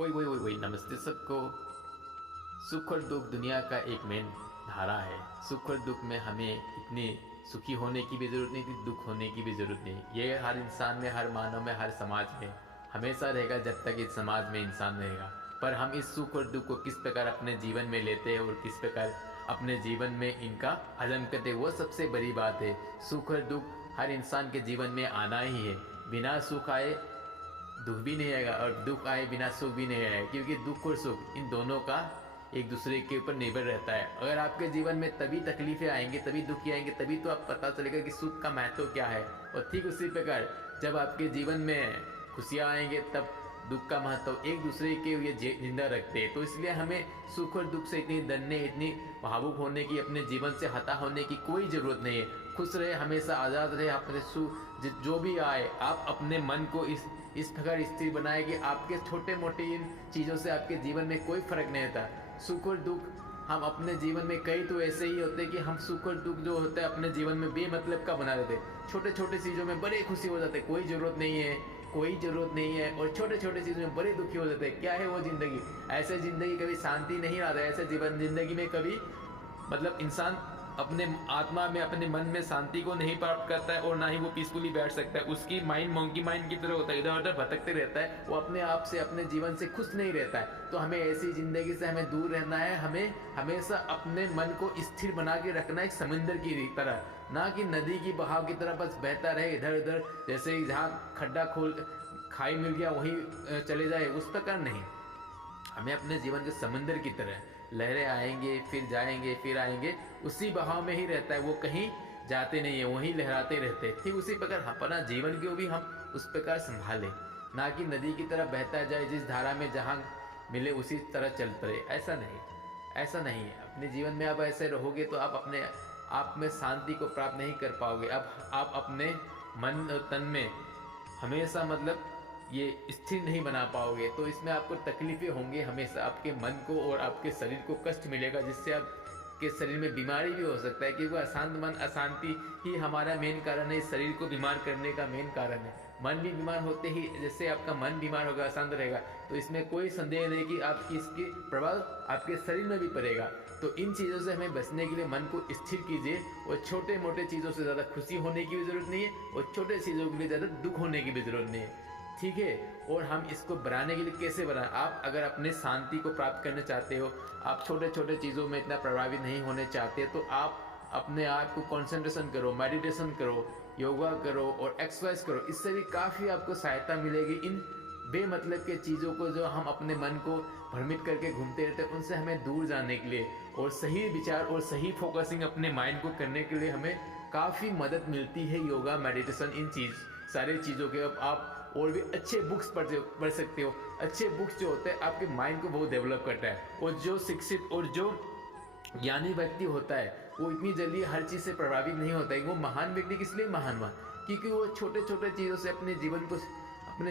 वही नमस्ते सबको। सुख और दुख दुनिया का एक मेन धारा है। सुख और दुख में हमें इतनी सुखी होने की भी जरूरत नहीं, इतनी दुख होने की भी जरूरत नहीं। ये हर इंसान में, हर मानव में, हर समाज में हमेशा रहेगा जब तक इस समाज में इंसान रहेगा। पर हम इस सुख और दुख को किस प्रकार अपने जीवन में लेते हैं और किस प्रकार अपने जीवन में इनका हजम करते हैं, वो सबसे बड़ी बात है। सुख और दुख हर इंसान के जीवन में आना ही है। बिना सुख आए दुख भी नहीं आएगा और दुख आए बिना सुख भी नहीं आएगा, क्योंकि दुख और सुख इन दोनों का एक दूसरे के ऊपर निर्भर रहता है। अगर आपके जीवन में तभी तकलीफें आएंगी, तभी दुख आएंगे, तभी तो आप पता चलेगा कि सुख का महत्व क्या है। और ठीक उसी प्रकार जब आपके जीवन में खुशियाँ आएंगे तब दुख का महत्व एक दूसरे के ये जिंदा रखते हैं। तो इसलिए हमें सुख और दुख से इतनी डरने, इतनी भावुक होने की, अपने जीवन से हता होने की कोई ज़रूरत नहीं है। खुश रहे, हमेशा आज़ाद रहे। अपने जो भी आए आप अपने मन को इस प्रकार स्थिर बनाए कि आपके छोटे मोटे इन चीज़ों से आपके जीवन में कोई फर्क नहीं होता। सुख और दुख हम अपने जीवन में कई तो ऐसे ही होते हैं कि हम सुख और दुख जो होता है अपने जीवन में बेमतलब का बना देते हैं। छोटे छोटे चीज़ों में बड़े खुशी हो जाते, कोई ज़रूरत नहीं है, कोई ज़रूरत नहीं है। और छोटे छोटे चीज़ों में बड़े दुखी हो जाते हैं। क्या है वो ज़िंदगी? ऐसे ज़िंदगी कभी शांति नहीं आता है। ऐसे जीवन ज़िंदगी में कभी मतलब इंसान अपने आत्मा में, अपने मन में शांति को नहीं प्राप्त करता है और ना ही वो पीसफुली बैठ सकता है। उसकी माइंड मंकी माइंड की तरह होता है, इधर उधर भटकते रहता है। वो अपने आप से, अपने जीवन से खुश नहीं रहता है। तो हमें ऐसी जिंदगी से हमें दूर रहना है। हमें हमेशा अपने मन को स्थिर बना के रखना है, एक समुद्र की तरह, ना कि नदी की बहाव की तरह बस बहता रहे इधर उधर, जैसे जहाँ खड्डा खोल खाई मिल गया वहीं चले जाए, उस प्रकार नहीं। हमें अपने जीवन के समंदर की तरह, लहरें आएंगे फिर जाएंगे फिर आएंगे, उसी बहाव में ही रहता है। वो कहीं जाते नहीं है, वहीं लहराते रहते हैं। ठीक उसी प्रकार अपना जीवन को भी हम उस प्रकार संभालें, ना कि नदी की तरह बहता जाए, जिस धारा में जहाँ मिले उसी तरह चल पड़े। ऐसा नहीं, ऐसा नहीं है। अपने जीवन में आप ऐसे रहोगे तो आप अपने आप में शांति को प्राप्त नहीं कर पाओगे। अब आप अपने मन और तन में हमेशा मतलब ये स्थिर नहीं बना पाओगे। तो इसमें आपको तकलीफें होंगी हमेशा, आपके मन को और आपके शरीर को कष्ट मिलेगा, जिससे आपके शरीर में बीमारी भी हो सकता है। क्योंकि अशांत मन, अशांति ही हमारा मेन कारण है, इस शरीर को बीमार करने का मेन कारण है। मन भी बीमार होते ही, जैसे आपका मन बीमार होगा, अशांत रहेगा, तो इसमें कोई संदेह नहीं कि आपकी इसके प्रभाव आपके शरीर में भी पड़ेगा। तो इन चीज़ों से हमें बचने के लिए मन को स्थिर कीजिए। और छोटे मोटे चीज़ों से ज़्यादा खुशी होने की भी ज़रूरत नहीं है और छोटे चीज़ों के लिए ज़्यादा दुख होने की भी ज़रूरत नहीं है। ठीक है। और हम इसको बढ़ाने के लिए कैसे बढ़ाएं? आप अगर अपने शांति को प्राप्त करना चाहते हो, आप छोटे छोटे चीज़ों में इतना प्रभावित नहीं होने चाहते, तो आप अपने आप को कंसंट्रेशन करो, मेडिटेशन करो, योगा करो और एक्सरसाइज करो। इससे भी काफ़ी आपको सहायता मिलेगी। इन बेमतलब के चीज़ों को जो हम अपने मन को भ्रमित करके घूमते रहते हैं, उनसे हमें दूर जाने के लिए और सही विचार और सही फोकसिंग अपने माइंड को करने के लिए हमें काफ़ी मदद मिलती है। योगा, मेडिटेशन, इन सारे चीज़ों के अब आप और भी अच्छे बुक्स पढ़ सकते हो। अच्छे बुक्स जो होते हैं आपके माइंड को बहुत डेवलप करता है। और जो शिक्षित और जो ज्ञानी व्यक्ति होता है वो इतनी जल्दी हर चीज़ से प्रभावित नहीं होता है। वो महान व्यक्ति किस लिए महान हुआ? क्योंकि वो छोटे छोटे चीज़ों से अपने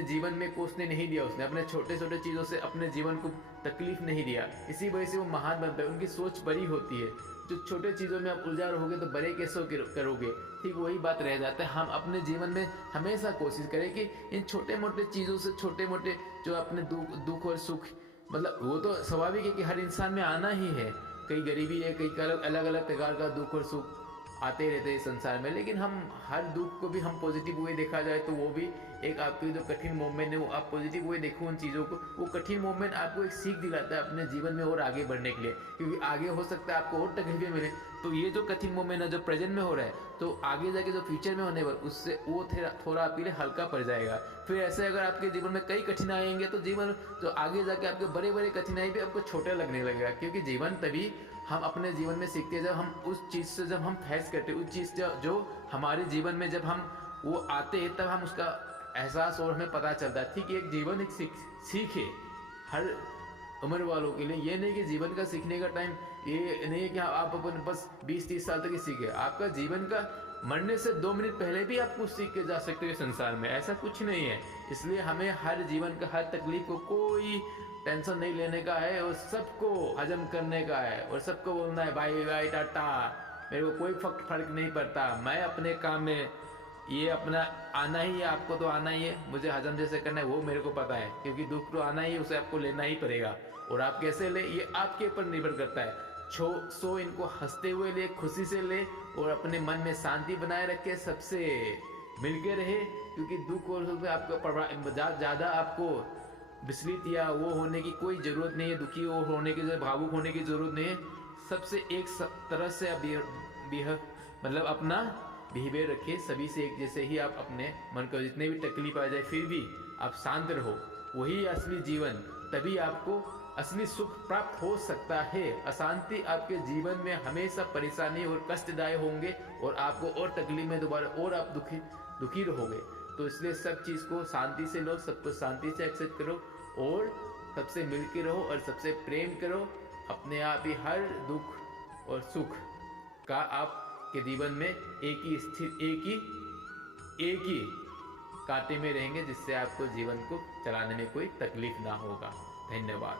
जीवन में कोसने नहीं दिया। उसने अपने छोटे छोटे चीज़ों से अपने जीवन को तकलीफ नहीं दिया, इसी वजह से वो महान बनता है। उनकी सोच बड़ी होती है। जो छोटे चीज़ों में आप उलझा रहोगे तो बड़े कैसे करोगे? ठीक वही बात रह जाता है। हम अपने जीवन में हमेशा कोशिश करें कि इन छोटे मोटे चीज़ों से, छोटे मोटे जो अपने दुख और सुख, मतलब वो तो स्वाभाविक है कि हर इंसान में आना ही है। कई गरीबी है, कई अलग अलग प्रकार का दुख और सुख आते रहते हैं संसार में। लेकिन हम हर दुख को भी हम पॉजिटिव वे देखा जाए तो वो भी एक आपकी जो कठिन मोमेंट है वो आप पॉजिटिव वे देखो उन चीज़ों को। वो कठिन मोमेंट आपको एक सीख दिलाता है अपने जीवन में और आगे बढ़ने के लिए, क्योंकि आगे हो सकता है आपको और तकलीफें मिले। तो ये जो कठिन मोमेंट है जो प्रेजेंट में हो रहा है, तो आगे जाके जो फ्यूचर में होने पर उससे वो थोड़ा आपके लिए हल्का पड़ जाएगा। फिर ऐसे अगर आपके जीवन में कई कठिनाई आएंगे तो जीवन जो आगे जाके आपके बड़े बड़े कठिनाई भी आपको छोटे लगने लगेगा। क्योंकि जीवन तभी हम अपने जीवन में सीखते हैं जब हम उस चीज़ से जब हम फेस करते हैं, उस चीज़ जो हमारे जीवन में जब हम वो आते हैं तब हम उसका एहसास और हमें पता चलता है। ठीक एक जीवन एक सीख है हर उम्र वालों के लिए। ये नहीं कि जीवन का सीखने का टाइम ये नहीं है कि आप अपन बस 20-30 साल तक ही सीखे। आपका जीवन का मरने से 2 मिनट पहले भी आप कुछ सीख के जा सकते हो संसार में, ऐसा कुछ नहीं है। इसलिए हमें हर जीवन का हर तकलीफ को कोई टेंशन नहीं लेने का है और सबको हजम करने का है और सबको बोलना है बाय बाय टाटा, मेरे को कोई फर्क नहीं पड़ता, मैं अपने काम में ये अपना आना ही है, आपको तो आना ही है, मुझे हजम जैसे करना है वो मेरे को पता है, क्योंकि दुख तो आना ही है, उसे आपको लेना ही पड़ेगा। और आप कैसे ले ये आपके ऊपर निर्भर करता है। सो इनको हंसते हुए ले, खुशी से ले, और अपने मन में शांति बनाए रखे, सबसे मिलके रहे, क्योंकि दुख और सुख में आपको ज़्यादा आपको विचलित या वो होने की कोई ज़रूरत नहीं है, दुखी और होने की, भावुक होने की ज़रूरत नहीं है। सबसे एक तरह से आप मतलब अपना बिहेवियर रखिए, सभी से एक जैसे ही आप अपने मन को, जितने भी तकलीफ आ जाए फिर भी आप शांत रहो, वही असली जीवन, तभी आपको असली सुख प्राप्त हो सकता है। अशांति आपके जीवन में हमेशा परेशानी और कष्टदायक होंगे, और आपको और तकलीफ में दोबारा और आप दुखी रहोगे। तो इसलिए सब चीज़ को शांति से लो, सबको शांति से एक्सेप्ट करो, और सबसे मिलके रहो, और सबसे प्रेम करो। अपने आप ही हर दुख और सुख का आपके जीवन में एक ही कांटे में रहेंगे, जिससे आपको जीवन को चलाने में कोई तकलीफ ना होगा। धन्यवाद।